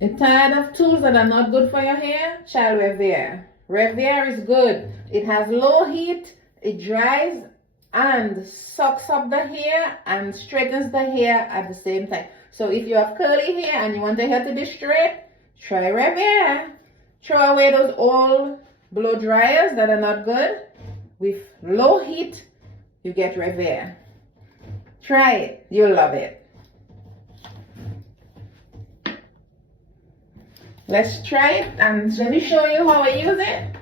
You're tired of tools that are not good for your hair? Try RevAir. RevAir is good. It has low heat, it dries and sucks up the hair and straightens the hair at the same time. So if you have curly hair and you want the hair to be straight, try RevAir. Throw away those old blow dryers that are not good. With low heat, you get RevAir. Try it. You'll love it. Let's try it and let me show you how I use it.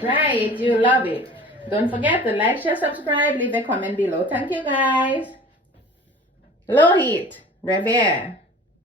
Try it, you love it. Don't forget to like, share, subscribe, leave a comment below. Thank you guys. Low heat, RevAir.